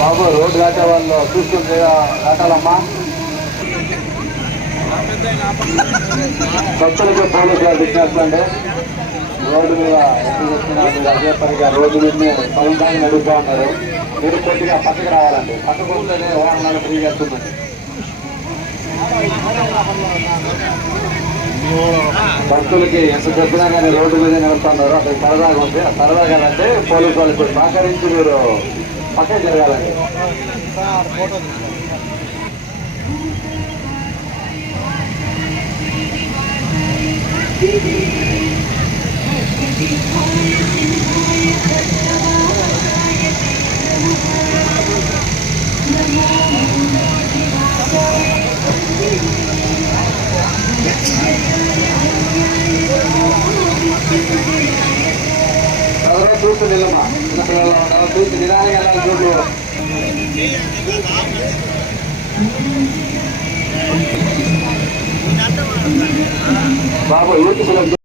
బాబు road దాటే వాళ్ళు చూసుకుంటే దాటాలమ్మా. భక్తులకి పోలీసులు విజ్ఞప్తండి. రోడ్డు మీద ఎందుకు వచ్చినా మీరు అదే పనిగా రోడ్డు మీద పౌంటాన్ని నడుపుతూ ఉన్నారు. మీరు కొద్దిగా పక్కకు రావాలండి. పక్కకు వస్తేనే వాహనాలు ఫ్రీగా వస్తుందండి. భక్తులకి ఎంత చెప్పినా కానీ రోడ్డు మీద నడుపుతున్నారు. అక్కడ సరదాగా ఉంది. ఆ సరదాగా అంటే పోలీసు వాళ్ళకి సహకరించి మీరు పక్కన జరగాలండి. ఎవరో చూస్తూ నిలమా చిన్నపిల్లలు చూసి నిదానికి వెళ్ళాలి. చూడు బాబు యూత్